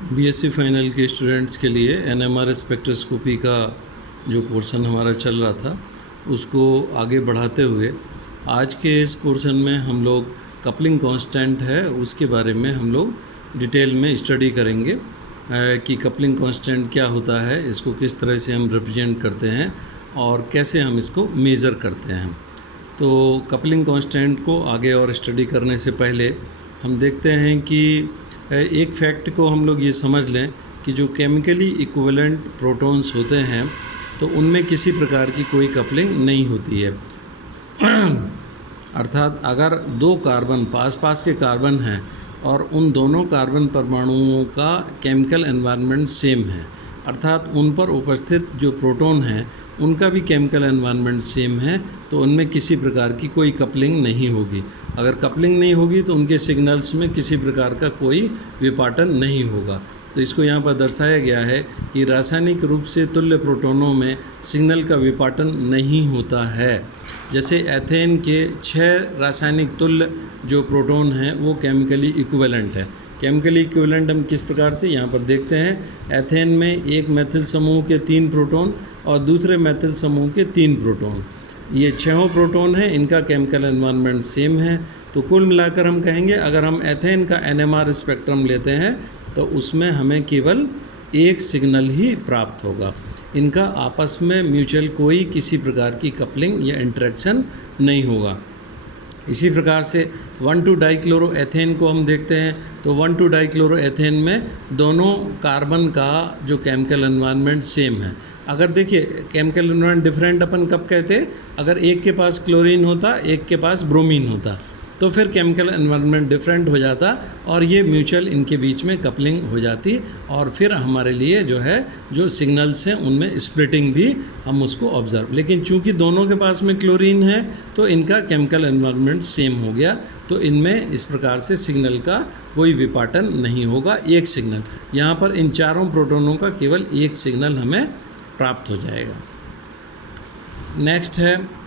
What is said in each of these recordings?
BSc final के students के लिए एनएमआर स्पेक्ट्रोस्कोपी का जो पोर्शन हमारा चल रहा था उसको आगे बढ़ाते हुए आज के इस पोर्शन में हम लोग कपलिंग कांस्टेंट है उसके बारे में हम लोग डिटेल में स्टडी करेंगे कि कपलिंग कांस्टेंट क्या होता है, इसको किस तरह से हम रिप्रेजेंट करते हैं और कैसे हम इसको मेज़र करते हैं। तो कपलिंग कांस्टेंट को आगे और स्टडी करने से पहले हम देखते हैं कि एक फैक्ट को हम लोग ये समझ लें कि जो केमिकली इक्विवेलेंट प्रोटॉन्स होते हैं तो उनमें किसी प्रकार की कोई कपलिंग नहीं होती है। अर्थात अगर दो कार्बन पास के कार्बन हैं और उन दोनों कार्बन परमाणुओं का केमिकल एनवायरनमेंट सेम है, अर्थात उन पर उपस्थित जो प्रोटॉन हैं उनका भी केमिकल एनवायरनमेंट सेम है, तो उनमें किसी प्रकार की कोई कपलिंग नहीं होगी। अगर कपलिंग नहीं होगी तो उनके सिग्नल्स में किसी प्रकार का कोई विपाटन नहीं होगा। तो इसको यहाँ पर दर्शाया गया है कि रासायनिक रूप से तुल्य प्रोटॉनों में सिग्नल का विपाटन नहीं होता है। जैसे एथेन के 6 रासायनिक तुल्य जो प्रोटॉन हैं वो केमिकली इक्विवेलेंट है। केमिकली इक्विवेलेंट हम किस प्रकार से यहाँ पर देखते हैं। एथेन में एक मेथिल समूह के 3 प्रोटॉन और दूसरे मेथिल समूह के 3 प्रोटॉन, ये 6 प्रोटॉन हैं, इनका केमिकल एनवायरनमेंट सेम है। तो कुल मिलाकर हम कहेंगे अगर हम एथेन का एनएमआर स्पेक्ट्रम लेते हैं तो उसमें हमें केवल एक सिग्नल ही प्राप्त होगा। इनका आपस में म्यूचुअल कोई किसी प्रकार की कपलिंग या इंटरेक्शन नहीं होगा। इसी प्रकार से 1,2-डाइक्लोरोएथेन को हम देखते हैं तो 1,2-डाइक्लोरोएथेन में दोनों कार्बन का जो केमिकल एनवायरनमेंट सेम है। अगर देखिए केमिकल एनवायरनमेंट डिफरेंट अपन कब कहते, अगर एक के पास क्लोरीन होता एक के पास ब्रोमीन होता तो फिर केमिकल एनवायरनमेंट डिफरेंट हो जाता और ये म्यूचुअल इनके बीच में कपलिंग हो जाती और फिर हमारे लिए जो है जो सिग्नल्स हैं उनमें स्प्लिटिंग भी हम उसको ऑब्जर्व। लेकिन चूंकि दोनों के पास में क्लोरीन है तो इनका केमिकल एनवायरनमेंट सेम हो गया, तो इनमें इस प्रकार से सिग्नल का कोई विपाटन नहीं होगा। एक सिग्नल यहाँ पर इन चारों प्रोटॉनों का केवल एक सिग्नल हमें प्राप्त हो जाएगा। नेक्स्ट है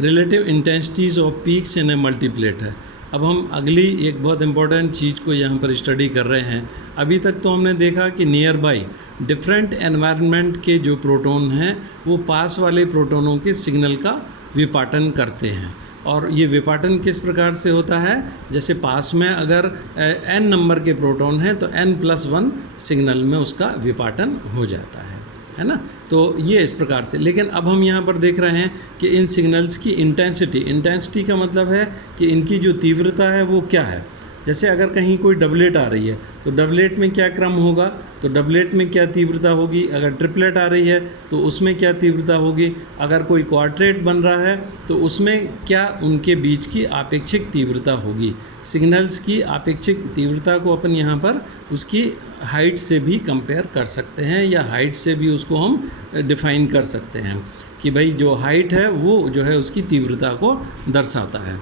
relative intensities of peaks in a multiplet है। अब हम अगली एक बहुत इंपॉर्टेंट चीज़ को यहाँ पर स्टडी कर रहे हैं। अभी तक तो हमने देखा कि नियर बाई डिफरेंट एनवायरनमेंट के जो प्रोटॉन हैं वो पास वाले प्रोटॉनों के सिग्नल का विपाटन करते हैं। और ये विपाटन किस प्रकार से होता है, जैसे पास में अगर n नंबर के प्रोटॉन हैं तो n+1 सिग्नल में उसका विपाटन हो जाता है ना। तो ये इस प्रकार से। लेकिन अब हम यहाँ पर देख रहे हैं कि इन सिग्नल्स की इंटेंसिटी का मतलब है कि इनकी जो तीव्रता है वो क्या है। जैसे अगर कहीं कोई डबलेट आ रही है तो डबलेट में क्या क्रम होगा, तो डबलेट में क्या तीव्रता होगी। अगर ट्रिपलेट आ रही है तो उसमें क्या तीव्रता होगी। अगर कोई क्वार्टेट बन रहा है तो उसमें क्या उनके बीच की आपेक्षिक तीव्रता होगी। सिग्नल्स की आपेक्षिक तीव्रता को अपन यहाँ पर उसकी हाइट से भी कंपेयर कर सकते हैं या हाइट से भी उसको हम डिफ़ाइन कर सकते हैं कि भाई जो हाइट है वो जो है उसकी तीव्रता को दर्शाता है।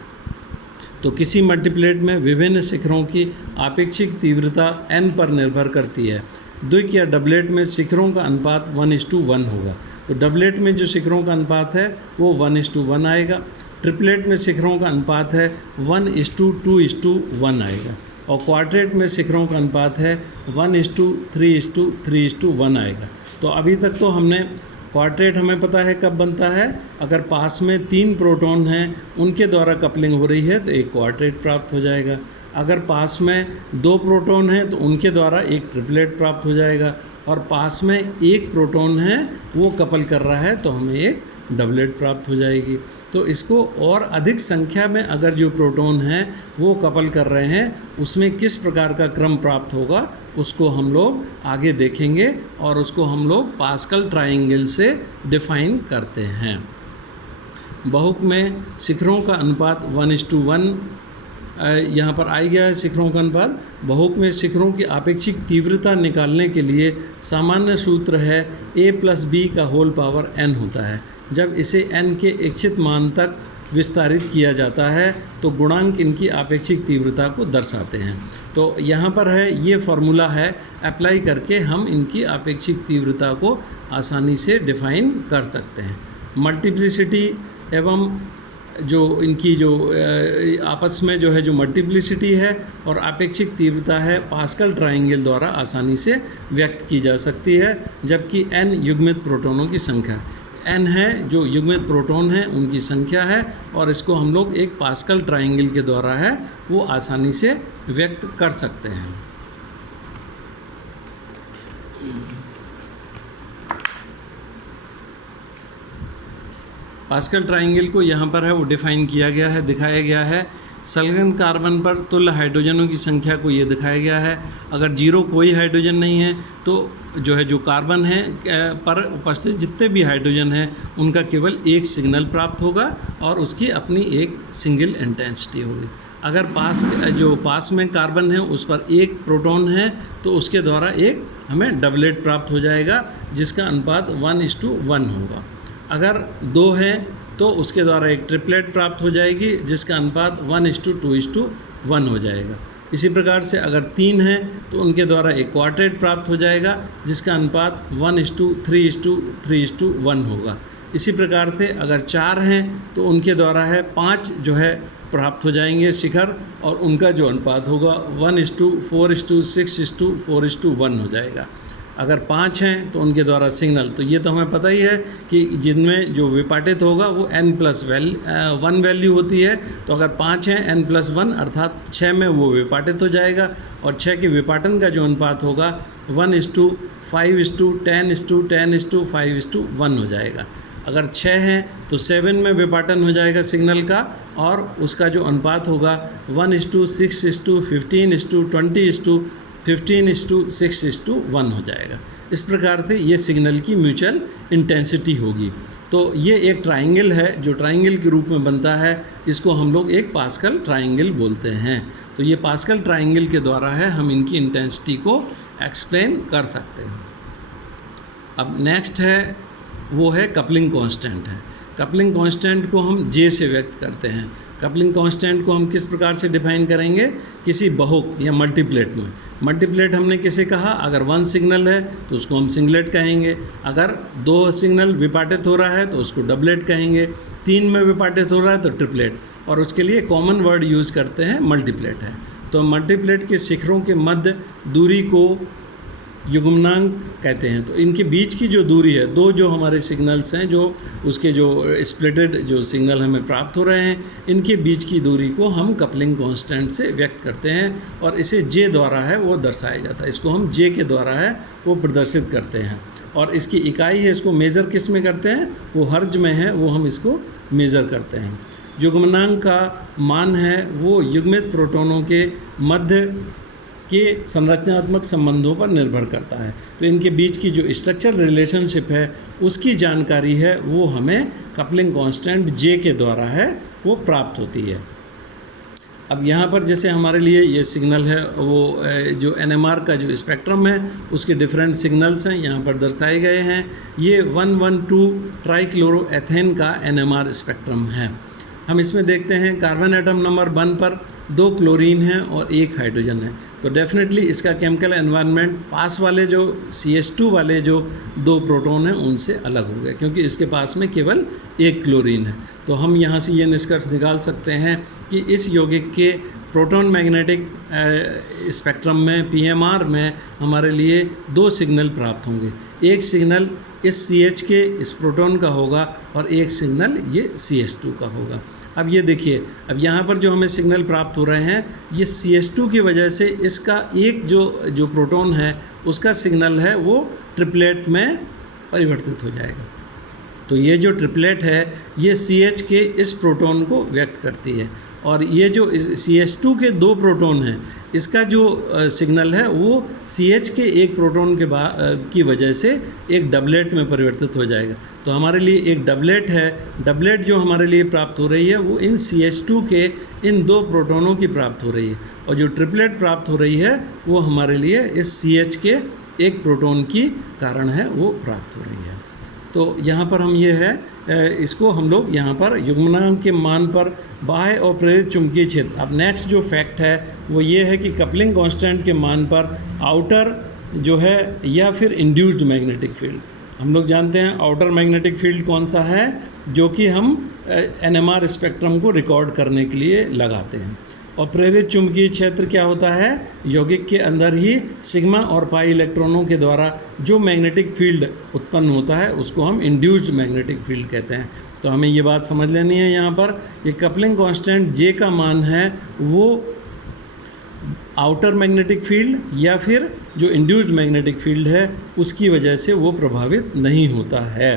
तो किसी मल्टीप्लेट में विभिन्न शिखरों की आपेक्षिक तीव्रता n पर निर्भर करती है। द्विक या डबलेट में शिखरों का अनुपात 1:1 होगा। तो डबलेट में जो शिखरों का अनुपात है वो 1:1 आएगा। ट्रिपलेट में शिखरों का अनुपात है 1:2:1 आएगा। और क्वार्टेट में शिखरों का अनुपात है 1:3:3:1 आएगा। तो अभी तक तो हमने क्वार्टेट हमें पता है कब बनता है, अगर पास में 3 प्रोटॉन हैं उनके द्वारा कपलिंग हो रही है तो एक क्वार्टेट प्राप्त हो जाएगा। अगर पास में 2 प्रोटॉन हैं तो उनके द्वारा एक ट्रिपलेट प्राप्त हो जाएगा। और पास में 1 प्रोटॉन है वो कपल कर रहा है तो हमें एक डबलेट प्राप्त हो जाएगी। तो इसको और अधिक संख्या में अगर जो प्रोटॉन हैं वो कपल कर रहे हैं उसमें किस प्रकार का क्रम प्राप्त होगा उसको हम लोग आगे देखेंगे और उसको हम लोग पास्कल ट्रायंगल से डिफाइन करते हैं। बहुक में शिखरों का अनुपात 1:1 यहाँ पर आ गया है। शिखरों का अनुपात बहुक में शिखरों की आपेक्षिक तीव्रता निकालने के लिए सामान्य सूत्र है a+b⁴n होता है। जब इसे n के इच्छित मान तक विस्तारित किया जाता है तो गुणांक इनकी आपेक्षिक तीव्रता को दर्शाते हैं। तो यहाँ पर है ये फार्मूला है, अप्लाई करके हम इनकी आपेक्षिक तीव्रता को आसानी से डिफाइन कर सकते हैं। मल्टीप्लिसिटी एवं जो इनकी जो आपस में जो है जो मल्टीप्लिसिटी है और आपेक्षिक तीव्रता है पास्कल ट्रायंगल द्वारा आसानी से व्यक्त की जा सकती है, जबकि n युग्मित प्रोटॉनों की संख्या n है जो युग्मित प्रोटॉन है उनकी संख्या है, और इसको हम लोग एक पास्कल ट्रायंगल के द्वारा है वो आसानी से व्यक्त कर सकते हैं। पास्कल ट्रायंगल को यहाँ पर है वो डिफाइन किया गया है, दिखाया गया है। संलग्न कार्बन पर तुल्य हाइड्रोजनों की संख्या को ये दिखाया गया है। अगर जीरो कोई हाइड्रोजन नहीं है तो जो है जो कार्बन है पर उपस्थित जितने भी हाइड्रोजन हैं उनका केवल एक सिग्नल प्राप्त होगा और उसकी अपनी एक सिंगल इंटेंसिटी होगी। अगर पास में कार्बन है उस पर एक प्रोटॉन है तो उसके द्वारा एक हमें डबलेट प्राप्त हो जाएगा जिसका अनुपात 1:1 होगा। अगर 2 है तो उसके द्वारा एक ट्रिपलेट प्राप्त हो जाएगी जिसका अनुपात 1:2:1 हो जाएगा। इसी प्रकार से अगर 3 है तो उनके द्वारा एक क्वार्टेट प्राप्त हो जाएगा जिसका अनुपात 1:3:3:1 होगा। इसी प्रकार से अगर 4 हैं तो उनके द्वारा है 5 जो है प्राप्त हो जाएंगे शिखर, और उनका जो अनुपात होगा 1:4:6:4:1 हो जाएगा। अगर 5 हैं तो उनके द्वारा सिग्नल, तो ये तो हमें पता ही है कि जिनमें जो विपाटित होगा वो n+1 वैल्यू होती है। तो अगर 5 हैं n+1 अर्थात 6 में वो विपाटित हो जाएगा, और 6 के विपाटन का जो अनुपात होगा 1:5:10:10:5:1 हो जाएगा। अगर 6 हैं तो 7 में विपाटन हो जाएगा सिग्नल का, और उसका जो अनुपात होगा 1:6:15:20:15:6:1 हो जाएगा। इस प्रकार से ये सिग्नल की म्यूचुअल इंटेंसिटी होगी। तो ये एक ट्रायंगल है जो ट्रायंगल के रूप में बनता है, इसको हम लोग एक पास्कल ट्रायंगल बोलते हैं। तो ये पास्कल ट्रायंगल के द्वारा है हम इनकी इंटेंसिटी को एक्सप्लेन कर सकते हैं। अब नेक्स्ट है वो है कपलिंग कांस्टेंट है। कपलिंग कांस्टेंट को हम J से व्यक्त करते हैं। कपलिंग कांस्टेंट को हम किस प्रकार से डिफाइन करेंगे? किसी बहुक या मल्टीप्लेट में। मल्टीप्लेट हमने किसे कहा? अगर 1 सिग्नल है तो उसको हम सिंगलेट कहेंगे, अगर 2 सिग्नल विपाटित हो रहा है तो उसको डबलेट कहेंगे, 3 में विपाटित हो रहा है तो ट्रिपलेट, और उसके लिए कॉमन वर्ड यूज़ करते हैं मल्टीप्लेट है। तो मल्टीप्लेट के शिखरों के मध्य दूरी को युग्मनांक कहते हैं। तो इनके बीच की जो दूरी है, 2 जो हमारे सिग्नल्स हैं जो उसके जो स्प्लिटेड जो सिग्नल हमें प्राप्त हो रहे हैं, इनके बीच की दूरी को हम कपलिंग कांस्टेंट से व्यक्त करते हैं, और इसे J द्वारा है वो दर्शाया जाता है। इसको हम J के द्वारा है वो प्रदर्शित करते हैं, और इसकी इकाई है, इसको मेज़र किस में करते हैं? वो हर्ज में है, वो हम इसको मेज़र करते हैं। युग्मनांक का मान है वो युग्मित प्रोटॉनों के मध्य के संरचनात्मक संबंधों पर निर्भर करता है। तो इनके बीच की जो स्ट्रक्चरल रिलेशनशिप है उसकी जानकारी है वो हमें कपलिंग कांस्टेंट J के द्वारा है वो प्राप्त होती है। अब यहाँ पर जैसे हमारे लिए ये सिग्नल है वो जो NMR का जो स्पेक्ट्रम है उसके डिफरेंट सिग्नल्स हैं यहाँ पर दर्शाए गए हैं। ये 112 ट्राइक्लोरोएथेन का NMR स्पेक्ट्रम है। हम इसमें देखते हैं कार्बन एटम नंबर 1 पर 2 क्लोरीन हैं और 1 हाइड्रोजन है। तो डेफिनेटली इसका केमिकल एनवायरनमेंट पास वाले जो CH2 वाले जो 2 प्रोटॉन हैं उनसे अलग हो गए, क्योंकि इसके पास में केवल 1 क्लोरीन है। तो हम यहाँ से ये निष्कर्ष निकाल सकते हैं कि इस यौगिक के प्रोटॉन मैग्नेटिक स्पेक्ट्रम में PMR में हमारे लिए 2 सिग्नल प्राप्त होंगे। एक सिग्नल इस CH के इस प्रोटॉन का होगा और एक सिग्नल ये CH2 का होगा। अब ये देखिए, अब यहाँ पर जो हमें सिग्नल प्राप्त हो रहे हैं ये CH2 की वजह से इसका एक जो प्रोटॉन है उसका सिग्नल है वो ट्रिपलेट में परिवर्तित हो जाएगा। तो ये जो ट्रिपलेट है ये CH के इस प्रोटॉन को व्यक्त करती है, और ये जो CH2 के 2 प्रोटॉन हैं इसका जो सिग्नल है वो CH के एक प्रोटॉन की वजह से एक डबलेट में परिवर्तित हो जाएगा। तो हमारे लिए एक डबलेट है, डबलेट जो हमारे लिए प्राप्त हो रही है वो इन CH2 के इन 2 प्रोटॉनों की प्राप्त हो रही है, और जो ट्रिपलेट प्राप्त हो रही है वो हमारे लिए इस CH के एक प्रोटॉन की कारण है वो प्राप्त हो रही है। तो यहाँ पर हम ये है इसको हम लोग यहाँ पर युग्मनांक के मान पर बाह्य और प्रेरित चुंबकीय क्षेत्र। अब नेक्स्ट जो फैक्ट है वो ये है कि कपलिंग कांस्टेंट के मान पर आउटर जो है या फिर इंड्यूस्ड मैग्नेटिक फील्ड, हम लोग जानते हैं आउटर मैग्नेटिक फील्ड कौन सा है, जो कि हम NMR स्पेक्ट्रम को रिकॉर्ड करने के लिए लगाते हैं। और प्रेरित चुंबकीय क्षेत्र क्या होता है, यौगिक के अंदर ही सिग्मा और पाई इलेक्ट्रॉनों के द्वारा जो मैग्नेटिक फील्ड उत्पन्न होता है उसको हम इंड्यूस्ड मैग्नेटिक फील्ड कहते हैं। तो हमें ये बात समझ लेनी है यहाँ पर, ये कपलिंग कांस्टेंट J का मान है वो आउटर मैग्नेटिक फील्ड या फिर जो इंड्यूस्ड मैग्नेटिक फील्ड है उसकी वजह से वो प्रभावित नहीं होता है।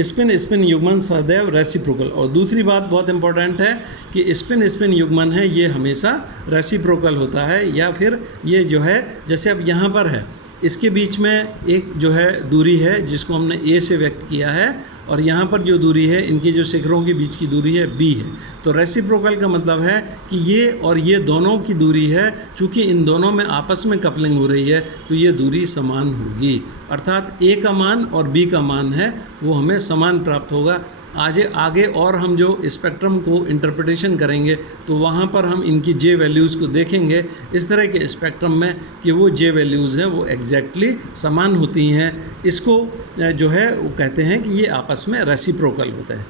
स्पिन स्पिन युग्मन सदैव रेसिप्रोकल, और दूसरी बात बहुत इंपॉर्टेंट है कि स्पिन स्पिन युग्मन है ये हमेशा रेसिप्रोकल होता है, या फिर ये जो है जैसे अब यहाँ पर है इसके बीच में एक जो है दूरी है जिसको हमने A से व्यक्त किया है, और यहाँ पर जो दूरी है इनकी जो शिखरों के बीच की दूरी है B है। तो रेसिप्रोकल का मतलब है कि ये और ये दोनों की दूरी है, चूँकि इन दोनों में आपस में कपलिंग हो रही है तो ये दूरी समान होगी, अर्थात A का मान और B का मान है वो हमें समान प्राप्त होगा। आगे और हम जो स्पेक्ट्रम को इंटरप्रिटेशन करेंगे तो वहाँ पर हम इनकी J वैल्यूज़ को देखेंगे इस तरह के स्पेक्ट्रम में कि वो J वैल्यूज़ हैं वो एग्जैक्टली समान होती हैं। इसको जो है वो कहते हैं कि ये आपस में रेसिप्रोकल होता है।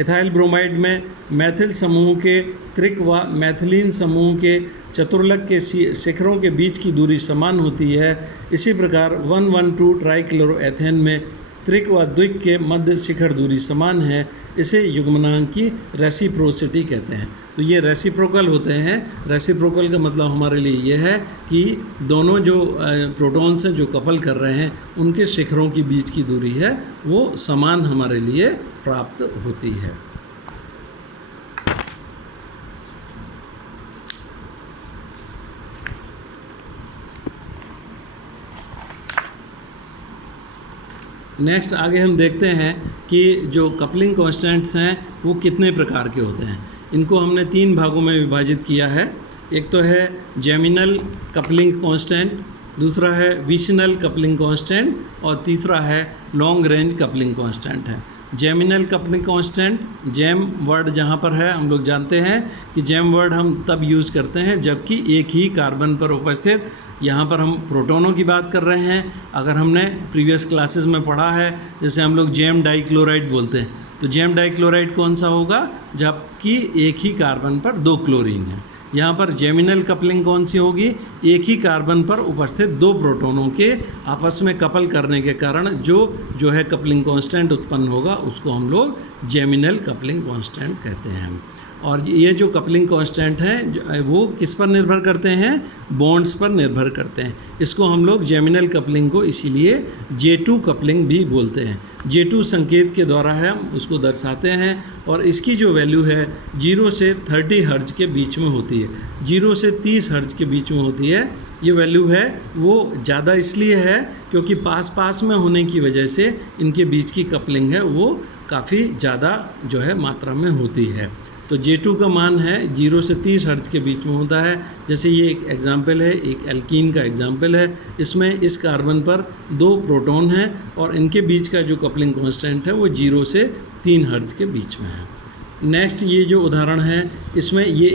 एथाइल ब्रोमाइड में मैथिल समूह के त्रिक व मैथिलीन समूह के चतुर्लक के शिखरों के बीच की दूरी समान होती है। इसी प्रकार 112 ट्राइक्लोरोएथेन में त्रिक व द्विक के मध्य शिखर दूरी समान है। इसे युग्मनांक की रेसिप्रोसिटी कहते हैं। तो ये रेसिप्रोकल होते हैं। रेसिप्रोकल का मतलब हमारे लिए ये है कि दोनों जो प्रोटॉन्स हैं जो कपल कर रहे हैं उनके शिखरों के बीच की दूरी है वो समान हमारे लिए प्राप्त होती है। नेक्स्ट आगे हम देखते हैं कि जो कपलिंग कांस्टेंट्स हैं वो कितने प्रकार के होते हैं। इनको हमने 3 भागों में विभाजित किया है। एक तो है जेमिनल कपलिंग कांस्टेंट, दूसरा है विसिनल कपलिंग कांस्टेंट और तीसरा है लॉन्ग रेंज कपलिंग कांस्टेंट है। Geminal coupling constant, jam word जहाँ पर है हम लोग जानते हैं कि जैम वर्ड हम तब यूज़ करते हैं जबकि एक ही कार्बन पर उपस्थित, यहाँ पर हम प्रोटॉनों की बात कर रहे हैं। अगर हमने प्रीवियस क्लासेस में पढ़ा है जैसे हम लोग जैम डाइक्लोराइड बोलते हैं, तो जैम डाइक्लोराइड कौन सा होगा, जबकि एक ही कार्बन पर 2 क्लोरीन है। यहाँ पर जेमिनल कपलिंग कौन सी होगी, एक ही कार्बन पर उपस्थित 2 प्रोटॉनों के आपस में कपल करने के कारण जो है कपलिंग कांस्टेंट उत्पन्न होगा उसको हम लोग जेमिनल कपलिंग कांस्टेंट कहते हैं। और ये जो कपलिंग कांस्टेंट हैं वो किस पर निर्भर करते हैं, बॉन्ड्स पर निर्भर करते हैं। इसको हम लोग जेमिनल कपलिंग को इसीलिए J2 कपलिंग भी बोलते हैं। J2 संकेत के द्वारा है हम उसको दर्शाते हैं और इसकी जो वैल्यू है 0 से 30 हर्ट्ज के बीच में होती है, 0 से 30 हर्ट्ज के बीच में होती है। ये वैल्यू है वो ज़्यादा इसलिए है क्योंकि पास में होने की वजह से इनके बीच की कपलिंग है वो काफ़ी ज़्यादा जो है मात्रा में होती है। तो J2 का मान है 0 से 30 हर्ट्ज के बीच में होता है। जैसे ये एक एग्जाम्पल है, एक एल्कीन का एग्जाम्पल है। इसमें इस कार्बन पर 2 प्रोटॉन हैं और इनके बीच का जो कपलिंग कांस्टेंट है वो 0 से 3 हर्ट्ज के बीच में है। नेक्स्ट ये जो उदाहरण है इसमें ये